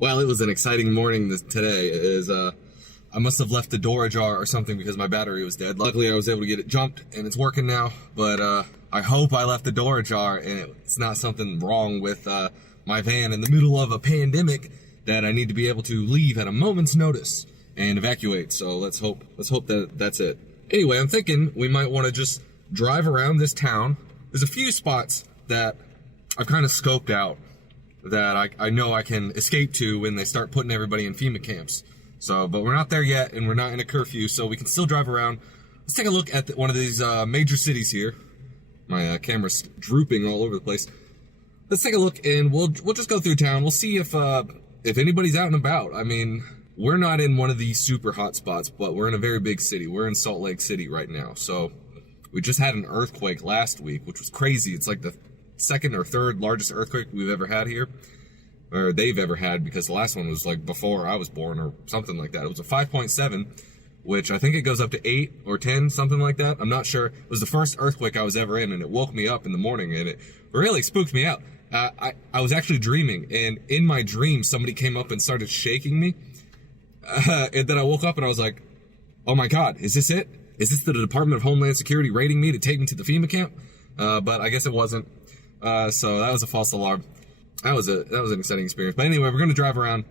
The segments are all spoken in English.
Well, it was an exciting morning today. I must have left the door ajar or something because my battery was dead. Luckily, I was able to get it jumped and it's working now. But I hope I left the door ajar and it's not something wrong with my van in the middle of a pandemic that I need to be able to leave at a moment's notice and evacuate. So let's hope that that's it. Anyway, I'm thinking we might want to just drive around this town. There's a few spots that I've kind of scoped out that I know I can escape to when they start putting everybody in FEMA camps. So, but we're not there yet, and we're not in a curfew, so we can still drive around. Let's take a look at one of these major cities here. My camera's drooping all over the place. Let's take a look, and we'll just go through town. We'll see if anybody's out and about. I mean, we're not in one of these super hot spots, but we're in a very big city. We're in Salt Lake City right now. So we just had an earthquake last week, which was crazy. It's like the second or third largest earthquake we've ever had here, or they've ever had, because the last one was like before I was born or something like that. It was a 5.7, which I think it goes up to 8 or 10, something like that. I'm not sure. It was the first earthquake I was ever in, and it woke me up in the morning, and it really spooked me out. I was actually dreaming, and in my dream, somebody came up and started shaking me, and then I woke up and I was like, oh my God, is this it? Is this the Department of Homeland Security raiding me to take me to the FEMA camp? But I guess it wasn't. So that was a false alarm. That was an exciting experience. But anyway, we're going to drive around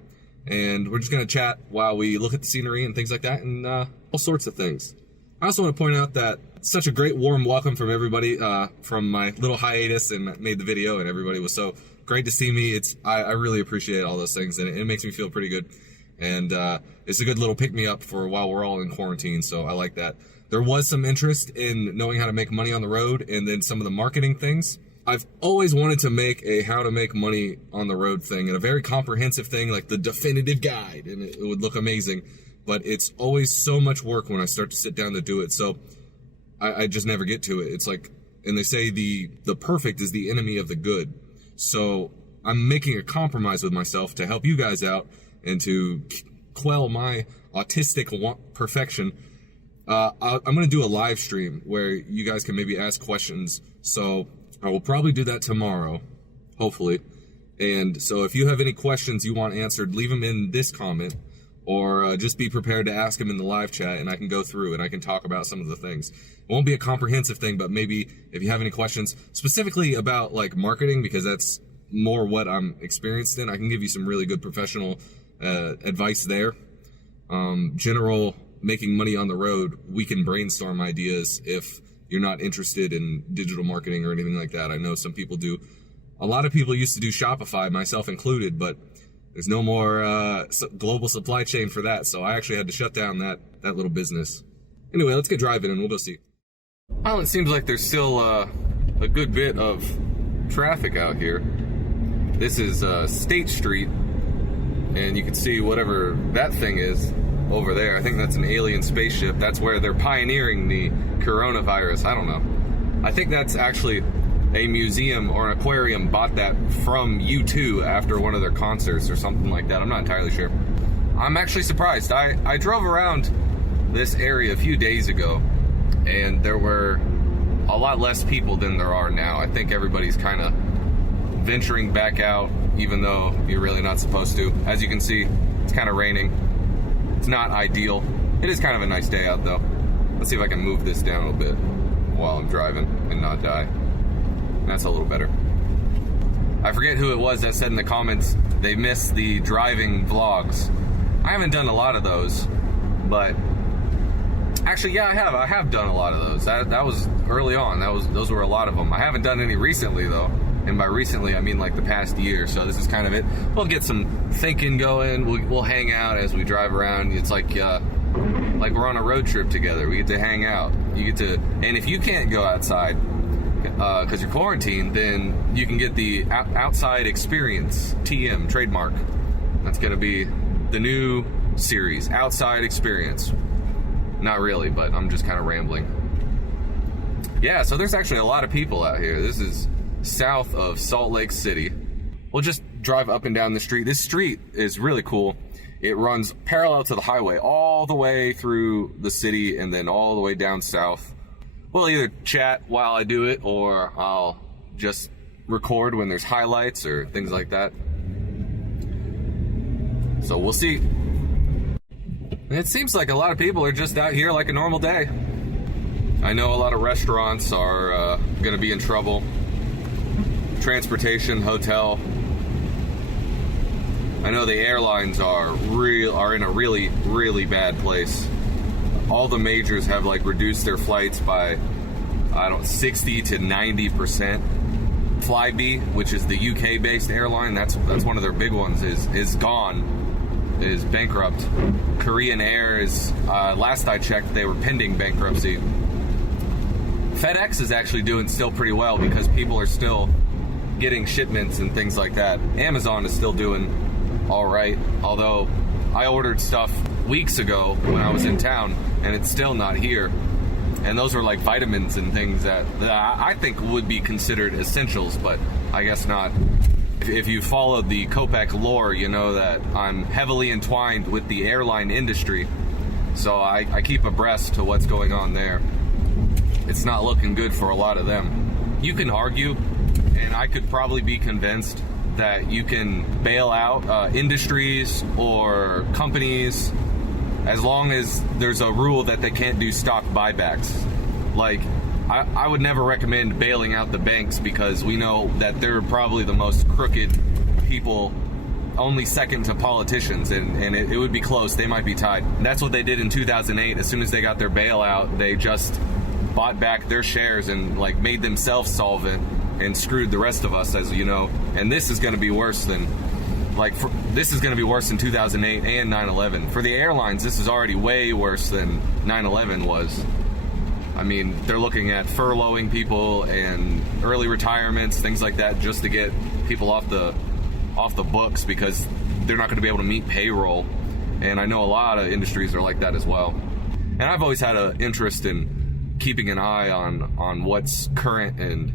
and we're just going to chat while we look at the scenery and things like that, and all sorts of things. I also want to point out that such a great warm welcome from everybody from my little hiatus and made the video, and everybody was so great to see me. I really appreciate all those things, and it makes me feel pretty good. And it's a good little pick-me-up for while we're all in quarantine, so I like that. There was some interest in knowing how to make money on the road and then some of the marketing things. I've always wanted to make a how to make money on the road thing, and a very comprehensive thing, like the definitive guide, and it would look amazing. But it's always so much work when I start to sit down to do it, so I just never get to it. It's like, and they say the perfect is the enemy of the good. So I'm making a compromise with myself to help you guys out and to quell my autistic perfection. I'm going to do a live stream where you guys can maybe ask questions. So I will probably do that tomorrow, hopefully. And so if you have any questions you want answered, leave them in this comment, or just be prepared to ask them in the live chat, and I can go through and I can talk about some of the things. It won't be a comprehensive thing, but maybe if you have any questions specifically about like marketing, because that's more what I'm experienced in, I can give you some really good professional advice there. General making money on the road, we can brainstorm ideas if you're not interested in digital marketing or anything like that. I know some people do. A lot of people used to do Shopify, myself included, but there's no more global supply chain for that, so I actually had to shut down that little business. Anyway, let's get driving and we'll go see. Well, it seems like there's still a good bit of traffic out here. This is State Street, and you can see whatever that thing is over there. I think that's an alien spaceship. That's where they're pioneering the coronavirus. I don't know. I think that's actually a museum or an aquarium bought that from U2 after one of their concerts or something like that. I'm not entirely sure. I'm actually surprised. I drove around this area a few days ago, and there were a lot less people than there are now. I think everybody's kind of venturing back out, even though you're really not supposed to. As you can see, it's kind of raining. It's not ideal. It is kind of a nice day out though. Let's see if I can move this down a little bit while I'm driving and not die. That's a little better. I forget who it was that said in the comments they miss the driving vlogs. I haven't done a lot of those, but actually, yeah, I have done a lot of those. That was early on. Those were a lot of them. I haven't done any recently though. And by recently, I mean like the past year. So this is kind of it. We'll get some thinking going. We'll hang out as we drive around. It's like we're on a road trip together. We get to hang out. You get to, and if you can't go outside because you're quarantined, then you can get the outside experience, TM, trademark. That's going to be the new series, Outside Experience. Not really, but I'm just kind of rambling. Yeah, so there's actually a lot of people out here. This is south of Salt Lake City. We'll just drive up and down the street. This street is really cool. It runs parallel to the highway all the way through the city and then all the way down south. We'll either chat while I do it, or I'll just record when there's highlights or things like that. So we'll see. It seems like a lot of people are just out here like a normal day. I know a lot of restaurants are going to be in trouble. Transportation, hotel. I know the airlines are in a really, really bad place. All the majors have like reduced their flights by 60 to 90%. Flybe, which is the UK-based airline, that's one of their big ones, is gone, is bankrupt. Korean Air is, last I checked, they were pending bankruptcy. FedEx is actually doing still pretty well because people are still getting shipments and things like that. Amazon is still doing all right, although I ordered stuff weeks ago when I was in town and it's still not here. And those are like vitamins and things that I think would be considered essentials, but I guess not. If you followed the Kopec lore, you know that I'm heavily entwined with the airline industry, so I keep abreast to what's going on there. It's not looking good for a lot of them. You can argue, and I could probably be convinced, that you can bail out industries or companies as long as there's a rule that they can't do stock buybacks. Like, I would never recommend bailing out the banks because we know that they're probably the most crooked people, only second to politicians, and it would be close. They might be tied. And that's what they did in 2008. As soon as they got their bailout, they just bought back their shares and like made themselves solvent and screwed the rest of us, as you know. And this is going to be worse than, this is going to be worse than 2008 and 9/11. For the airlines, this is already way worse than 9/11 was. I mean, they're looking at furloughing people and early retirements, things like that, just to get people off the books because they're not going to be able to meet payroll. And I know a lot of industries are like that as well. And I've always had an interest in keeping an eye on what's current and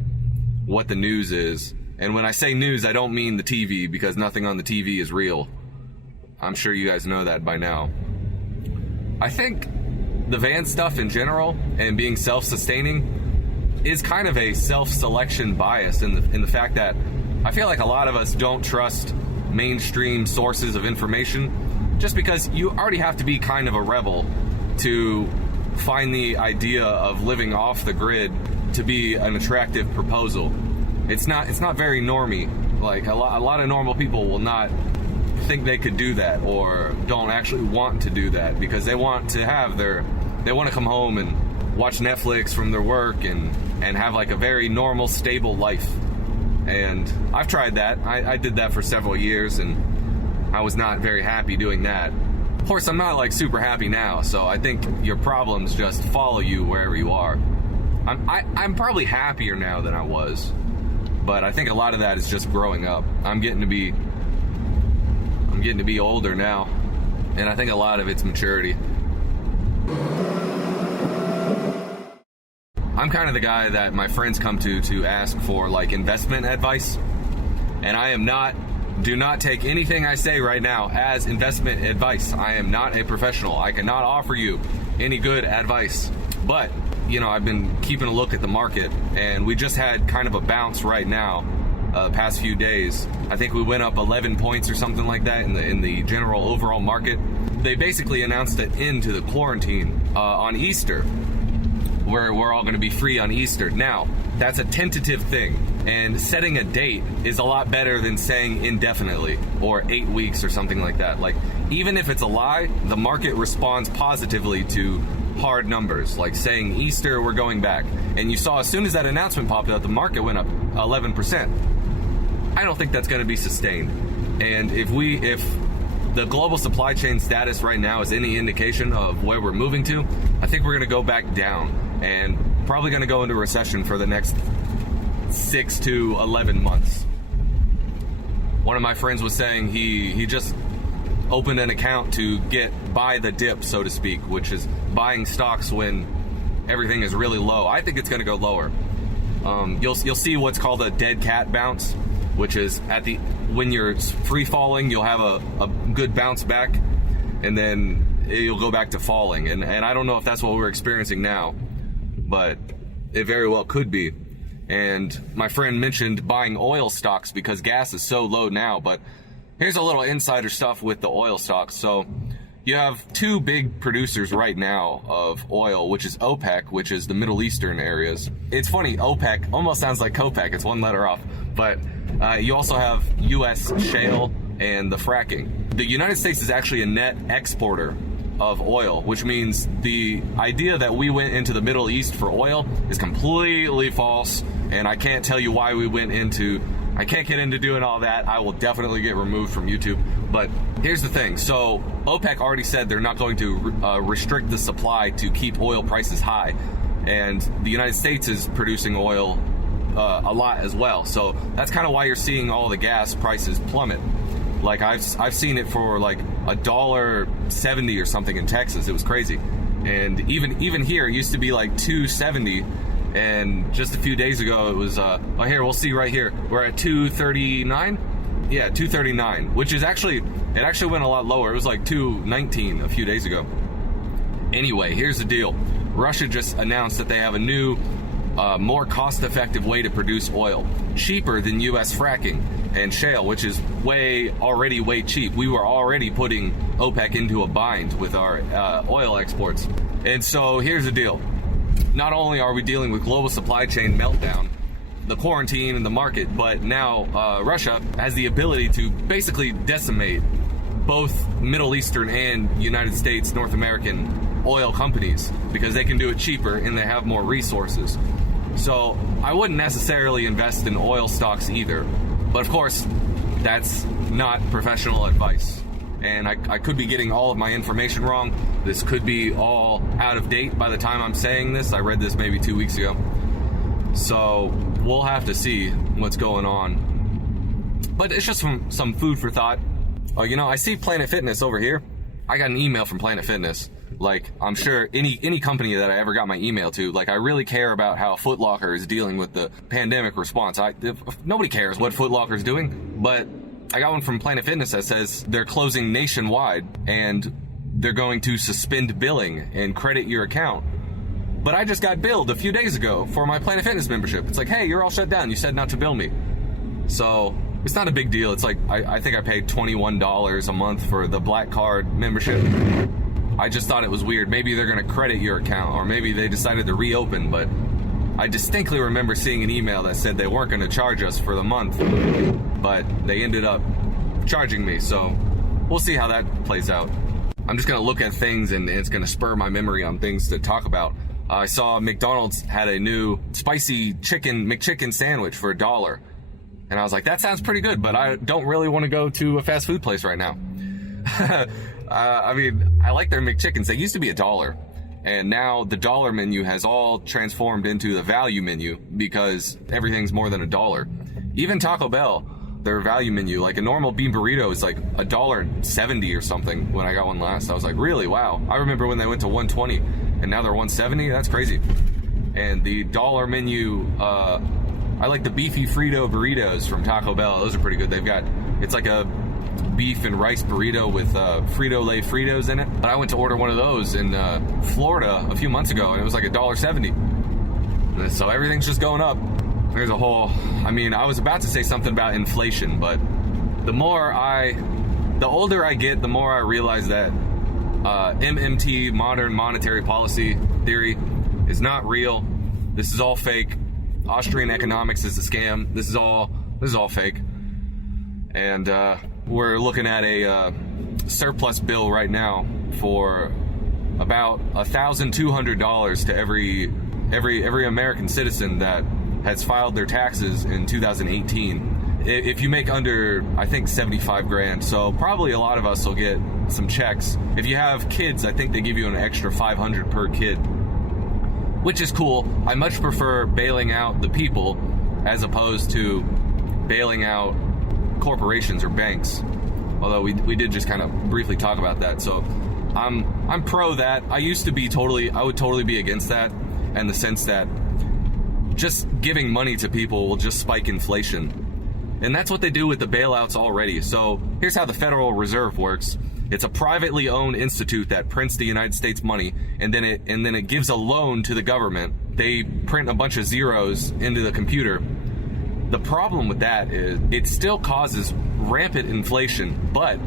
what the news is. And when I say news, I don't mean the TV, because nothing on the TV is real. I'm sure you guys know that by now. I think the van stuff in general and being self-sustaining is kind of a self-selection bias in the fact that I feel like a lot of us don't trust mainstream sources of information just because you already have to be kind of a rebel to find the idea of living off the grid to be an attractive proposal. It's not very normie. Like a lot of normal people will not think they could do that or don't actually want to do that because they want to come home and watch Netflix from their work and have like a very normal, stable life. And I've tried that. I did that for several years and I was not very happy doing that. Of course, I'm not like super happy now, so I think your problems just follow you wherever you are. I'm probably happier now than I was, but I think a lot of that is just growing up. I'm getting to be older now, and I think a lot of it's maturity. I'm kind of the guy that my friends come to ask for like investment advice, and do not take anything I say right now as investment advice. I am not a professional. I cannot offer you any good advice, but you know, I've been keeping a look at the market, and we just had kind of a bounce right now, past few days. I think we went up 11 points or something like that in the general overall market. They basically announced an end to the quarantine on Easter, where we're all going to be free on Easter. Now, that's a tentative thing, and setting a date is a lot better than saying indefinitely or 8 weeks or something like that. Like, even if it's a lie, the market responds positively to hard numbers, like saying Easter, we're going back. And you saw as soon as that announcement popped out, the market went up 11%. I don't think that's going to be sustained. And if the global supply chain status right now is any indication of where we're moving to, I think we're going to go back down and probably going to go into recession for the next 6 to 11 months. One of my friends was saying he just opened an account to buy the dip, so to speak, which is buying stocks when everything is really low. I think it's going to go lower. You'll see what's called a dead cat bounce, which is when you're free falling, you'll have a good bounce back, and then you'll go back to falling. And I don't know if that's what we're experiencing now, but it very well could be. And my friend mentioned buying oil stocks because gas is so low now, but Here's a little insider stuff with the oil stocks. So you have two big producers right now of oil, which is OPEC, which is the Middle Eastern areas. It's funny, OPEC almost sounds like COPEC, it's one letter off. But you also have US shale and the fracking. The United States is actually a net exporter of oil, which means the idea that we went into the Middle East for oil is completely false, and I can't tell you why we went into, I can't get into doing all that. I will definitely get removed from YouTube. But here's the thing. So OPEC already said they're not going to restrict the supply to keep oil prices high, and the United States is producing oil a lot as well. So that's kind of why you're seeing all the gas prices plummet. Like I've seen it for like $1.70 or something in Texas. It was crazy. And even here, it used to be like $2.70, and just a few days ago it was oh, here, we'll see right here, we're at $2.39. Yeah, $2.39, which is actually, it actually went a lot lower. It was like $2.19 a few days ago. Anyway, here's the deal. Russia just announced that they have a new more cost-effective way to produce oil, cheaper than US fracking and shale, which is already way cheap. We were already putting OPEC into a bind with our oil exports. And so here's the deal. Not only are we dealing with global supply chain meltdown, the quarantine and the market, but now Russia has the ability to basically decimate both Middle Eastern and United States, North American oil companies, because they can do it cheaper and they have more resources. So I wouldn't necessarily invest in oil stocks either. But of course, that's not professional advice. And I could be getting all of my information wrong. This could be all out of date by the time I'm saying this. I read this maybe 2 weeks ago. So we'll have to see what's going on. But it's just some food for thought. You know, I see Planet Fitness over here. I got an email from Planet Fitness. Like, I'm sure any company that I ever got my email to, like, I really care about how Foot Locker is dealing with the pandemic response. Nobody cares what Foot Locker is doing, but I got one from Planet Fitness that says they're closing nationwide and they're going to suspend billing and credit your account. But I just got billed a few days ago for my Planet Fitness membership. It's like, hey, you're all shut down. You said not to bill me. So it's not a big deal. It's like, I think I paid $21 a month for the Black Card membership. I just thought it was weird. Maybe they're going to credit your account, or maybe they decided to reopen, but I distinctly remember seeing an email that said they weren't going to charge us for the month, but they ended up charging me, so we'll see how that plays out. I'm just going to look at things, and it's going to spur my memory on things to talk about. I saw McDonald's had a new spicy McChicken sandwich for $1. And I was like, that sounds pretty good, but I don't really want to go to a fast food place right now. I mean, I like their McChickens. They used to be $1. And now the dollar menu has all transformed into the value menu because everything's more than $1. Even Taco Bell, their value menu, like a normal bean burrito is like $1.70 or something when I got one last. I was like, really? Wow. I remember when they went to $1.20 and now they're $1.70. That's crazy. And the dollar menu, I like the beefy Frito burritos from Taco Bell. Those are pretty good. It's like a beef and rice burrito with Frito-Lay Fritos in it. But I went to order one of those in Florida a few months ago, and it was like $1.70. So everything's just going up. There's a whole, I mean, I was about to say something about inflation, but the older I get, the more I realize that MMT, modern monetary policy theory, is not real. This is all fake. Austrian economics is a scam. This is all fake. And we're looking at a surplus bill right now for about $1,200 to every American citizen that has filed their taxes in 2018. If you make under, I think, 75 grand, so probably a lot of us will get some checks. If you have kids, I think they give you an extra $500 per kid, which is cool. I much prefer bailing out the people as opposed to bailing out corporations or banks. Although we did just kind of briefly talk about that. So I'm pro that. I would totally be against that, in the sense that just giving money to people will just spike inflation. And that's what they do with the bailouts already. So here's how the Federal Reserve works. It's a privately owned institute that prints the United States money, and then it gives a loan to the government. They print a bunch of zeros into the computer, the problem with that is it still causes rampant inflation, but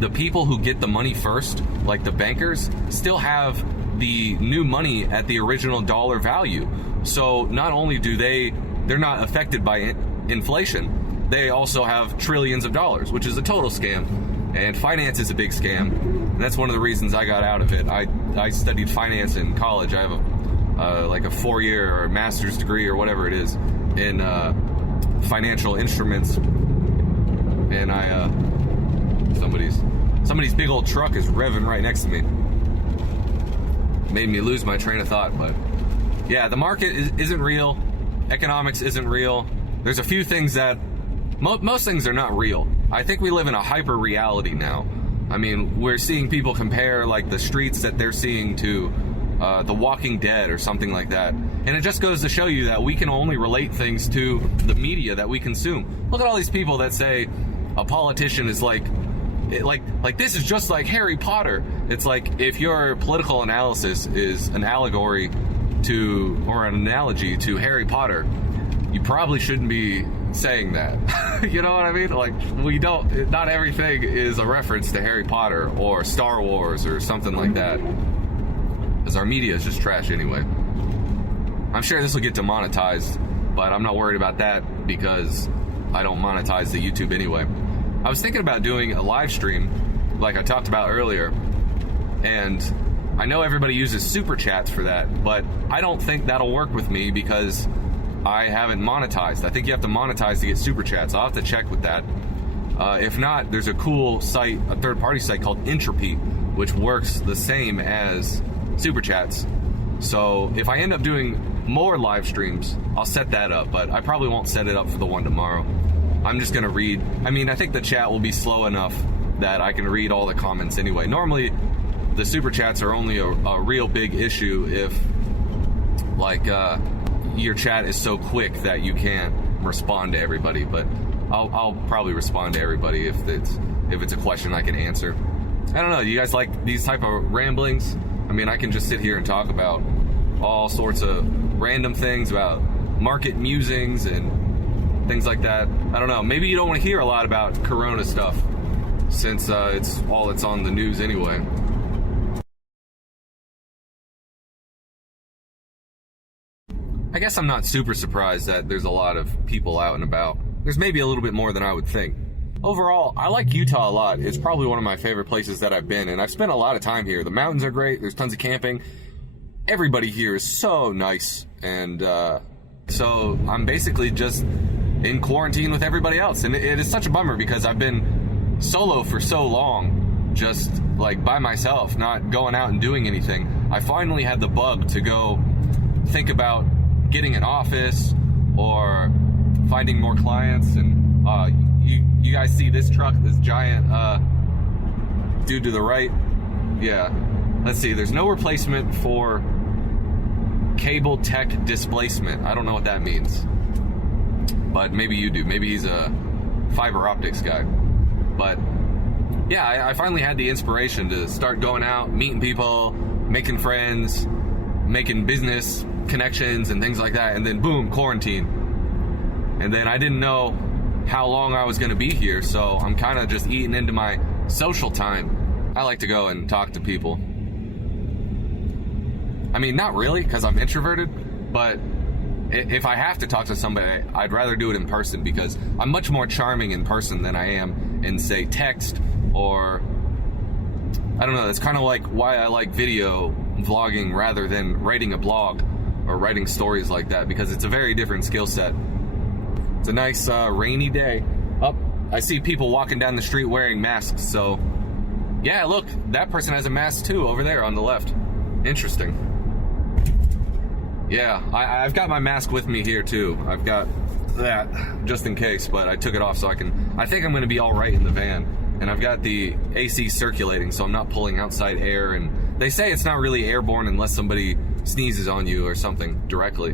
the people who get the money first, like the bankers, still have the new money at the original dollar value. So not only they're not affected by inflation, they also have trillions of dollars, which is a total scam. And finance is a big scam. And that's one of the reasons I got out of it. I studied finance in college. I have like a 4-year or master's degree or whatever it is in financial instruments. And somebody's big old truck is revving right next to me. Made me lose my train of thought, but yeah, the market isn't real. Economics isn't real. There's a few things that most things are not real. I think we live in a hyper reality now. I mean, we're seeing people compare like the streets that they're seeing to The Walking Dead or something like that. And it just goes to show you that we can only relate things to the media that we consume. Look at all these people that say a politician is like this is just like Harry Potter. It's like, if your political analysis is an allegory to, or an analogy to Harry Potter, you probably shouldn't be saying that. You know what I mean? Like, not everything is a reference to Harry Potter or Star Wars or something like that. Because our media is just trash anyway. I'm sure this will get demonetized, but I'm not worried about that because I don't monetize the YouTube anyway. I was thinking about doing a live stream, like I talked about earlier, and I know everybody uses super chats for that, but I don't think that'll work with me because I haven't monetized. I think you have to monetize to get super chats. I'll have to check with that. If not, there's a cool site, a third-party site called Entropy, which works the same as super chats. So if I end up doing more live streams, I'll set that up, but I probably won't set it up for the one tomorrow. I'm just gonna read. I mean, I think the chat will be slow enough that I can read all the comments anyway. Normally, the super chats are only a real big issue if, like, your chat is so quick that you can't respond to everybody. But I'll probably respond to everybody if it's a question I can answer. I don't know. You guys like these type of ramblings? I mean, I can just sit here and talk about all sorts of random things about market musings and things like that. I don't know. Maybe you don't want to hear a lot about Corona stuff since it's all that's on the news anyway. I guess I'm not super surprised that there's a lot of people out and about. There's maybe a little bit more than I would think. Overall, I like Utah a lot. It's probably one of my favorite places that I've been, and I've spent a lot of time here. The mountains are great. There's tons of camping. Everybody here is so nice, and so I'm basically just in quarantine with everybody else, and it is such a bummer because I've been solo for so long, just like by myself, not going out and doing anything. I finally had the bug to go think about getting an office or finding more clients, and you guys see this truck, this giant dude to the right? Yeah. Let's see, there's no replacement for cable tech displacement. I don't know what that means, but maybe you do. Maybe he's a fiber optics guy. But yeah, I finally had the inspiration to start going out, meeting people, making friends, making business connections and things like that, and then boom, quarantine. And then I didn't know how long I was going to be here, so I'm kind of just eating into my social time. I like to go and talk to people. I mean, not really, because I'm introverted, but if I have to talk to somebody, I'd rather do it in person because I'm much more charming in person than I am in, say, text, or I don't know. That's kind of like why I like video vlogging rather than writing a blog or writing stories like that, because it's a very different skill set. It's a nice rainy day. I see people walking down the street wearing masks, so yeah, look, that person has a mask too over there on the left. Interesting. Yeah, I've got my mask with me here too. I've got that just in case, but I took it off so I think I'm gonna be all right in the van. And I've got the AC circulating, so I'm not pulling outside air, and they say it's not really airborne unless somebody sneezes on you or something directly.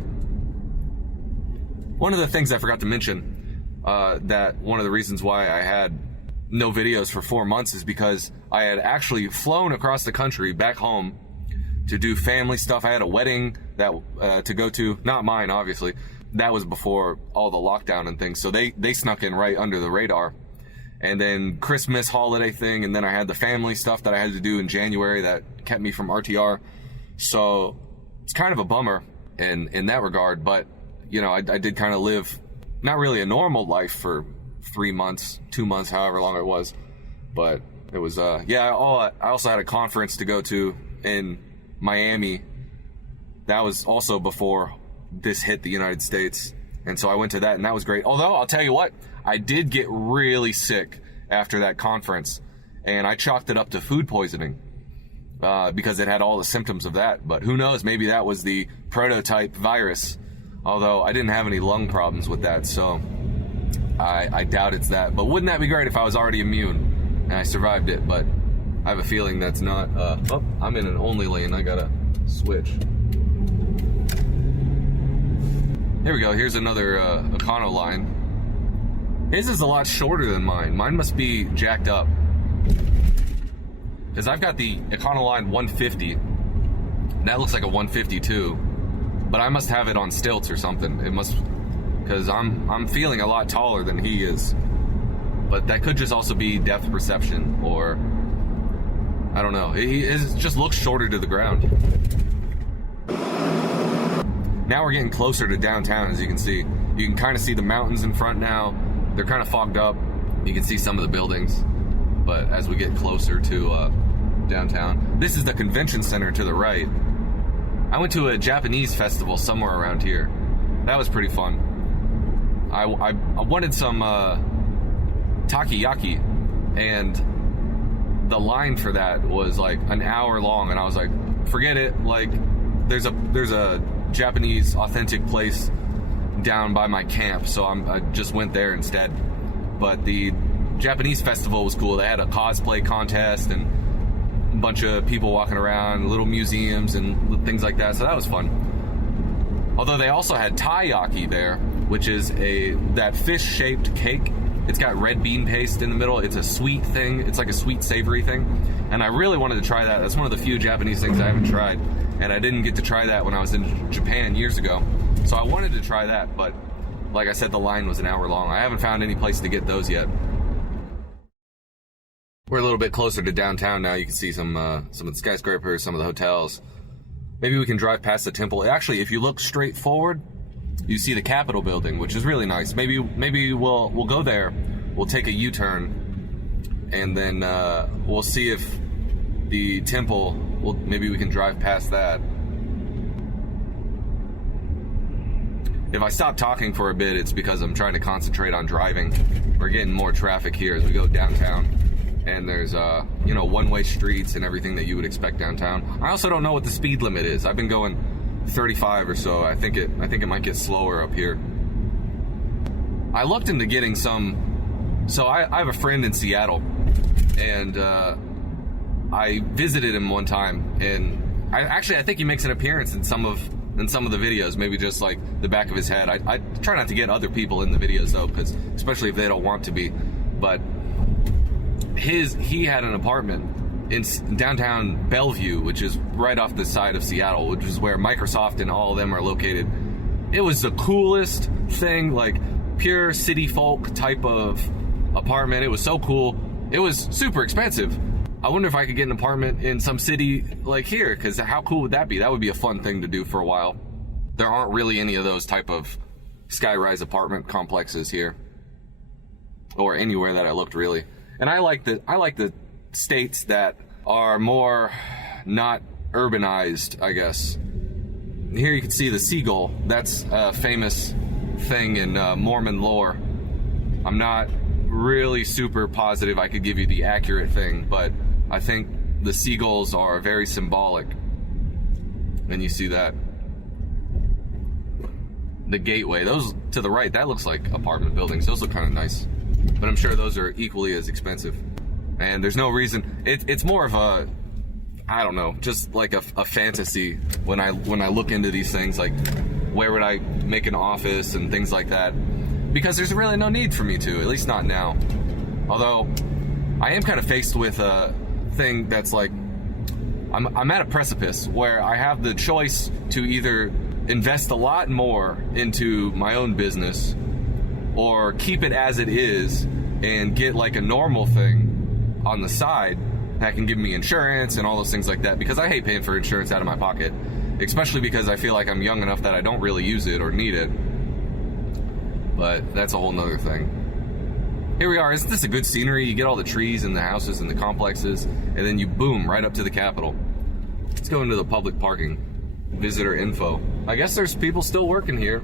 One of the things I forgot to mention, that one of the reasons why I had no videos for 4 months is because I had actually flown across the country back home to do family stuff. I had a wedding that to go to, not mine obviously, that was before all the lockdown and things. So they snuck in right under the radar. And then Christmas holiday thing, and then I had the family stuff that I had to do in January that kept me from RTR. So it's kind of a bummer in that regard, but you know, I did kind of live not really a normal life for 3 months, 2 months, however long it was. But it was, I also had a conference to go to in Miami. That was also before this hit the United States. And so I went to that, and that was great. Although, I'll tell you what, I did get really sick after that conference, and I chalked it up to food poisoning because it had all the symptoms of that. But who knows, maybe that was the prototype virus. Although I didn't have any lung problems with that, so I doubt it's that. But wouldn't that be great if I was already immune and I survived it? But I have a feeling that's not. I'm in an only lane. I gotta switch. Here we go. Here's another Econo line. His is a lot shorter than mine. Mine must be jacked up. Because I've got the Econo line 150. And that looks like a 152. But I must have it on stilts or something. It must, because I'm feeling a lot taller than he is. But that could just also be depth perception, or I don't know. It just looks shorter to the ground. Now we're getting closer to downtown, as you can see. You can kind of see the mountains in front now. They're kind of fogged up. You can see some of the buildings. But as we get closer to downtown, this is the convention center to the right. I went to a Japanese festival somewhere around here. That was pretty fun. I wanted some takoyaki, and the line for that was like an hour long, and I was like, forget it. Like, there's a Japanese authentic place down by my camp, so I just went there instead. But the Japanese festival was cool. They had a cosplay contest and a bunch of people walking around, little museums and things like that, so that was fun. Although they also had taiyaki there, which is that fish-shaped cake. It's got red bean paste in the middle. It's a sweet thing. It's like a sweet savory thing, and I really wanted to try that. That's one of the few Japanese things I haven't tried, and I didn't get to try that when I was in Japan years ago, so I wanted to try that, but like I said, the line was an hour long. I haven't found any place to get those yet. We're a little bit closer to downtown now. You can see some of the skyscrapers, some of the hotels. Maybe we can drive past the temple. Actually, if you look straight forward, you see the Capitol building, which is really nice. Maybe we'll go there. We'll take a U-turn, and then we'll see if the temple. Maybe we can drive past that. If I stop talking for a bit, it's because I'm trying to concentrate on driving. We're getting more traffic here as we go downtown. And there's, one-way streets and everything that you would expect downtown. I also don't know what the speed limit is. I've been going 35 or so. I think it might get slower up here. I looked into getting some. So I have a friend in Seattle, and I visited him one time, and I think he makes an appearance in some of the videos. Maybe just like the back of his head. I try not to get other people in the videos though, because especially if they don't want to be, but. He had an apartment in downtown Bellevue, which is right off the side of Seattle, which is where Microsoft and all of them are located. It was the coolest thing, like pure city folk type of apartment. It was so cool. It was super expensive. I wonder if I could get an apartment in some city like here, because how cool would that be? That would be a fun thing to do for a while. There aren't really any of those type of skyrise apartment complexes here, or anywhere that I looked really. And I like the states that are more not urbanized, I guess. Here you can see the seagull. That's a famous thing in Mormon lore. I'm not really super positive I could give you the accurate thing, but I think the seagulls are very symbolic. And you see that. The gateway, those to the right, that looks like apartment buildings. Those look kind of nice. But I'm sure those are equally as expensive. And there's no reason. It's more of a, I don't know, just like a fantasy when I look into these things, like where would I make an office and things like that. Because there's really no need for me to, at least not now. Although, I am kind of faced with a thing that's like, I'm at a precipice where I have the choice to either invest a lot more into my own business, or keep it as it is and get like a normal thing on the side that can give me insurance and all those things like that, because I hate paying for insurance out of my pocket, especially because I feel like I'm young enough that I don't really use it or need it. But that's a whole nother thing. Here we are. Isn't this a good scenery? You get all the trees and the houses and the complexes, and then you boom right up to the Capitol. Let's go into the public parking. Visitor info. I guess there's people still working here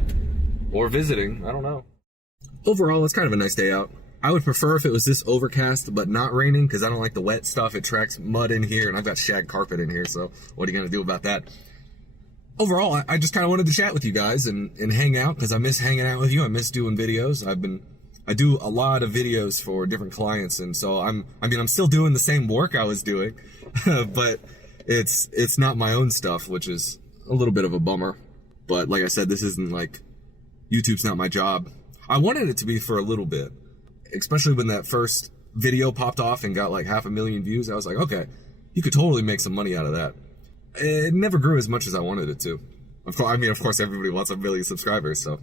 or visiting. I don't know. Overall, it's kind of a nice day out. I would prefer if it was this overcast but not raining, because I don't like the wet stuff. It tracks mud in here, and I've got shag carpet in here, so what are you going to do about that? Overall, I just kind of wanted to chat with you guys and hang out, because I miss hanging out with you. I miss doing videos. I do a lot of videos for different clients, and so I'm still doing the same work I was doing, but it's not my own stuff, which is a little bit of a bummer. But like I said, this isn't like, YouTube's not my job. I wanted it to be for a little bit, especially when that first video popped off and got like 500,000 views. I was like, okay, you could totally make some money out of that. It never grew as much as I wanted it to. Of course, everybody wants 1 million subscribers, so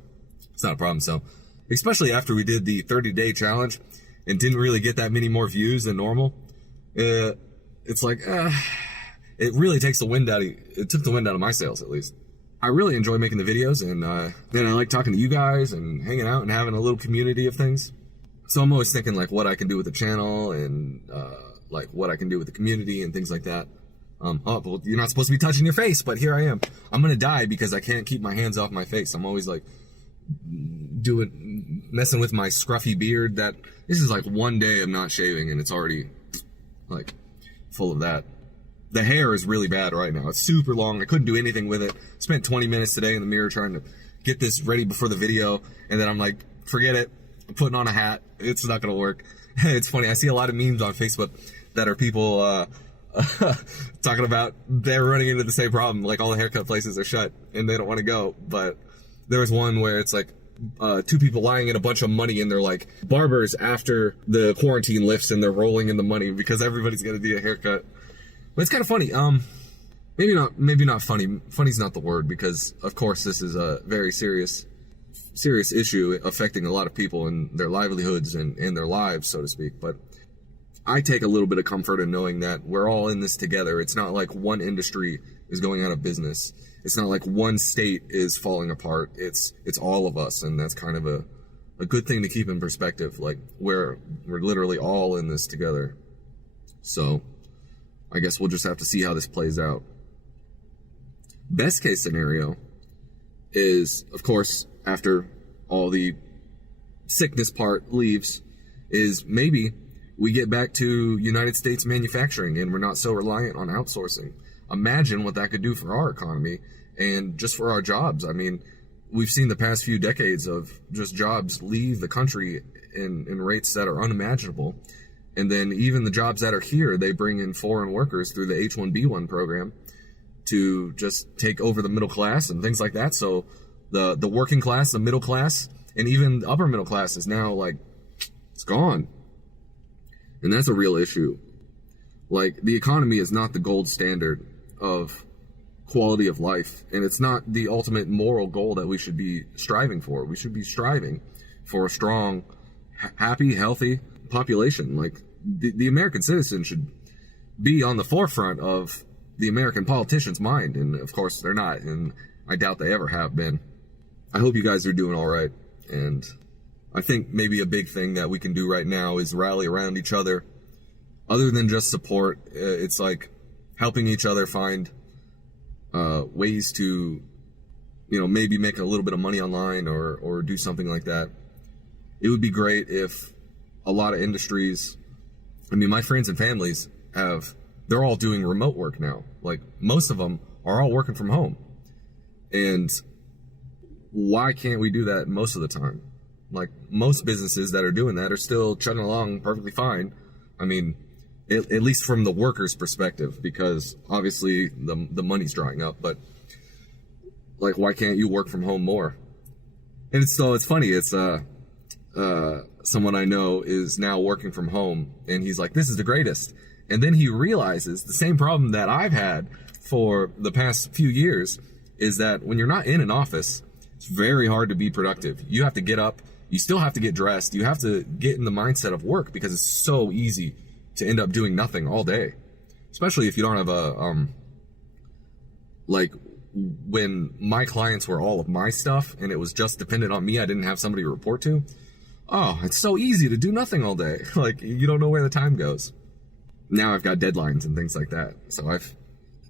it's not a problem. So, especially after we did the 30-day challenge and didn't really get that many more views than normal, it's like, it really takes the wind out of, it took the wind out of my sails, at least. I really enjoy making the videos, and then I like talking to you guys and hanging out and having a little community of things. So I'm always thinking like what I can do with the channel and like what I can do with the community and things like that. Oh, well, you're not supposed to be touching your face, but here I am. I'm gonna die because I can't keep my hands off my face. I'm always like messing with my scruffy beard. That this is like one day of not shaving and it's already like full of that. The hair is really bad right now. It's super long. I couldn't do anything with it. Spent 20 minutes today in the mirror trying to get this ready before the video, and then I'm like, forget it. I'm putting on a hat. It's not gonna work. It's funny. I see a lot of memes on Facebook that are people talking about they're running into the same problem. Like all the haircut places are shut and they don't want to go. But there was one where it's like 2 people lying in a bunch of money, and they're like barbers after the quarantine lifts, and they're rolling in the money because everybody's gonna need a haircut. But it's kind of funny. Maybe not funny. Funny's not the word, because of course this is a very serious issue affecting a lot of people and their livelihoods and their lives, so to speak. But I take a little bit of comfort in knowing that we're all in this together. It's not like one industry is going out of business. It's not like one state is falling apart. It's all of us, and that's kind of a good thing to keep in perspective. Like we're literally all in this together. So I guess we'll just have to see how this plays out. Best case scenario is, of course, after all the sickness part leaves, is maybe we get back to United States manufacturing and we're not so reliant on outsourcing. Imagine what that could do for our economy and just for our jobs. I mean, we've seen the past few decades of just jobs leave the country in rates that are unimaginable. And then even the jobs that are here, they bring in foreign workers through the H-1B1 program to just take over the middle class and things like that. So the working class, the middle class, and even the upper middle class is now like, it's gone. And that's a real issue. Like, the economy is not the gold standard of quality of life, and it's not the ultimate moral goal that we should be striving for. We should be striving for a strong, happy, healthy population. Like, the American citizen should be on the forefront of the American politician's mind, and of course they're not, and I doubt they ever have been. I hope you guys are doing all right, and I think maybe a big thing that we can do right now is rally around each other. Other than just support, it's like helping each other find ways to, maybe make a little bit of money online or do something like that. It would be great if a lot of industries, my friends and families they're all doing remote work now. Like, most of them are all working from home. And why can't we do that most of the time? Like, most businesses that are doing that are still chugging along perfectly fine. At least from the workers' perspective, because obviously the money's drying up. But like, why can't you work from home more? And it's funny. It's someone I know is now working from home, and he's like, "This is the greatest." And then he realizes the same problem that I've had for the past few years is that when you're not in an office, it's very hard to be productive. You have to get up, you still have to get dressed, you have to get in the mindset of work because it's so easy to end up doing nothing all day. Especially if you don't have a, like when my clients were all of my stuff and it was just dependent on me, I didn't have somebody to report to. Oh, it's so easy to do nothing all day. Like, you don't know where the time goes. Now I've got deadlines and things like that. So I've,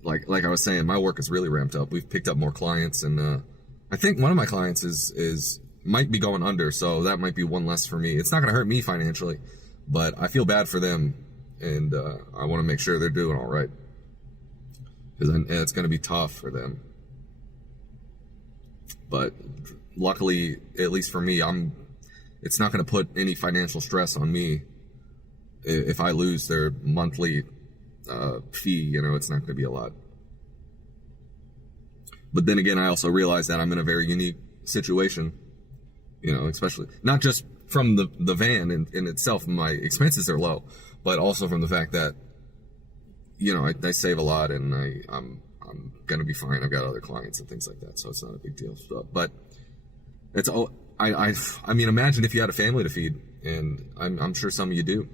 like I was saying, my work is really ramped up. We've picked up more clients, and I think one of my clients is might be going under, so that might be one less for me. It's not going to hurt me financially, but I feel bad for them, and I want to make sure they're doing all right, because it's going to be tough for them. But luckily, at least for me, it's not going to put any financial stress on me if I lose their monthly fee. You know, it's not going to be a lot. But then again, I also realize that I'm in a very unique situation, you know, especially not just from the van in itself, my expenses are low, but also from the fact that, you know, I save a lot, and I'm going to be fine. I've got other clients and things like that, so it's not a big deal. But it's, I mean, imagine if you had a family to feed, and I'm sure some of you do.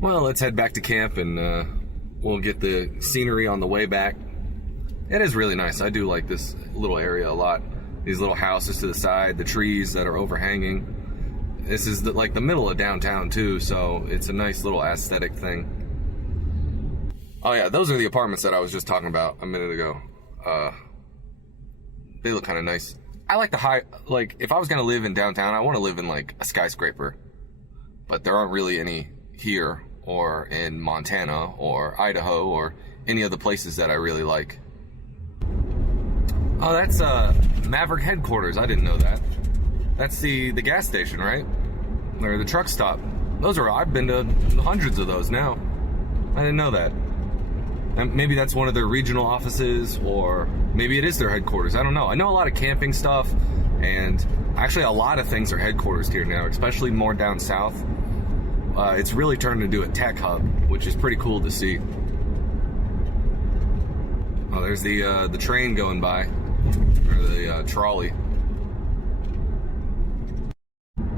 Well, let's head back to camp, and we'll get the scenery on the way back. It is really nice. I do like this little area a lot. These little houses to the side, the trees that are overhanging. This is like the middle of downtown too, so it's a nice little aesthetic thing. Oh yeah, those are the apartments that I was just talking about a minute ago. They look kind of nice. I like the like if I was gonna live in downtown, I want to live in like a skyscraper, but there aren't really any here or in Montana or Idaho or any of the places that I really like. Oh, that's Maverick headquarters. I didn't know that. That's the gas station, right? Or the truck stop. I've been to hundreds of those now. I didn't know that. And maybe that's one of their regional offices, or maybe it is their headquarters. I don't know. I know a lot of camping stuff, and actually a lot of things are headquarters here now, especially more down south. It's really turned into a tech hub, which is pretty cool to see. Oh, there's the train going by, or the trolley.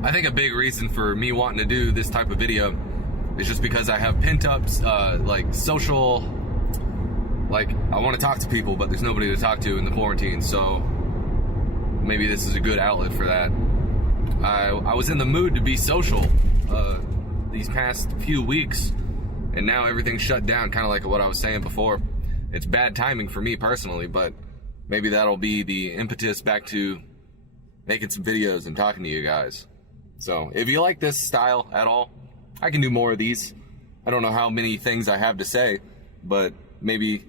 I think a big reason for me wanting to do this type of video is just because I have pent up, like social, like I want to talk to people, but there's nobody to talk to in the quarantine. So maybe this is a good outlet for that. I was in the mood to be social these past few weeks, and now everything's shut down, kind of like what I was saying before. It's bad timing for me personally, but maybe that'll be the impetus back to making some videos and talking to you guys. So if you like this style at all, I can do more of these. I don't know how many things I have to say, but maybe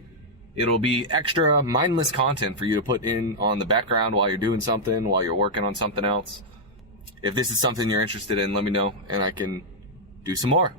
it'll be extra mindless content for you to put in on the background while you're doing something, while you're working on something else. If this is something you're interested in, let me know, and I can do some more.